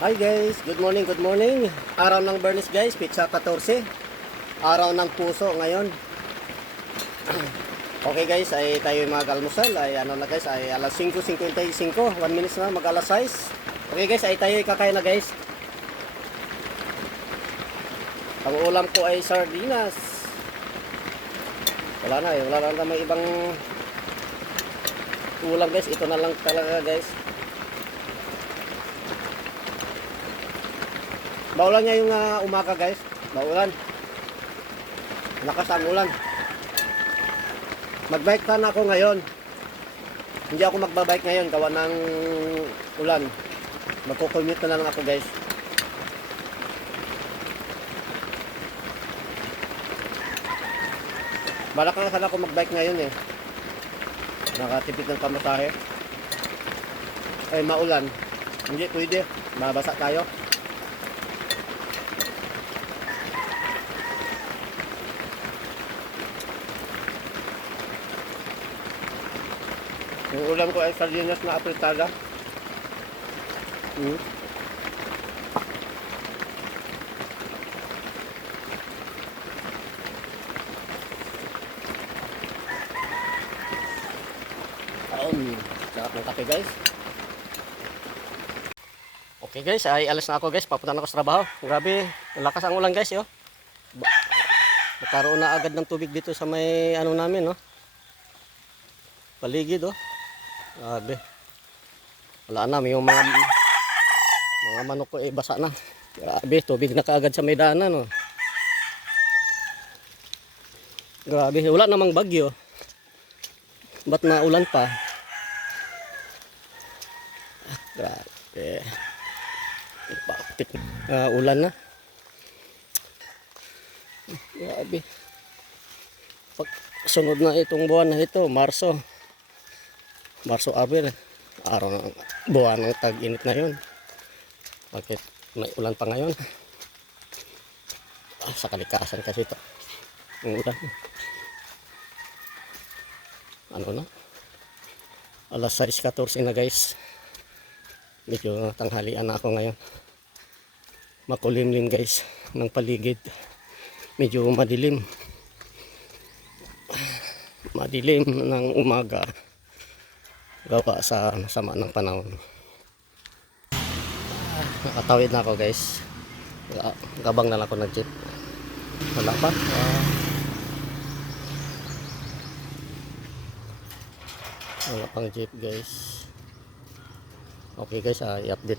Hi guys, good morning, good morning. Araw ng Bernis guys, pizza 14. Araw ng puso ngayon. Okay guys, ay tayo mag-almusal. Ay ano na guys, ay alas 5:55, 1 minutes na mag alas 6. Okay guys, ay tayo kakain na guys. Ang ulam ko ay sardinas. Wala na may ibang ulam guys. Ito na lang talaga guys. Maulan ngayong umaga guys. Maulan. Lakas ang ulan. Magbike sana ako ngayon. Hindi ako magbabike ngayon gawa ng ulan. Magko-commute na lang ako guys. Balak na sana ako magbike ngayon eh. Nakatipid ng pamasahe. Ay maulan. Hindi pwede. Mabasa tayo. Yung ulam ko ay sardinas na apritada. Sarap ng kape guys. Okay guys, ay alas na ako guys. Papunta na ako sa trabaho. Grabe, lakas ang ulan guys. Yo. Nagkaroon na agad ng tubig dito sa may ano namin. No? Paligid. Oh. Grabe. Wala na, yung mga manok ko eh basa na. Grabe, tubig na kaagad sa may daanan, no. Grabe, wala namang bagyo. Ba't na ulan pa? Grabe. Bakit? Ulan na. Grabe. Pag sunod na itong buwan na ito, Marso, Abril, araw ng buwan ng tag-init na yun. Bakit may ulan pa ngayon? Sa kalikasan kasi ito. Ang ulan. Ano na? Alas 6:14 na guys. Medyo tanghalian na ako ngayon. Makulimlim guys ng paligid. Medyo madilim. Madilim ng umaga. Gawa sa sama ng panahon. Nakatawid na ako guys. Gabang na lang ako ng jeep. Wala pa. Wala pang jeep guys. Okay guys, i-update.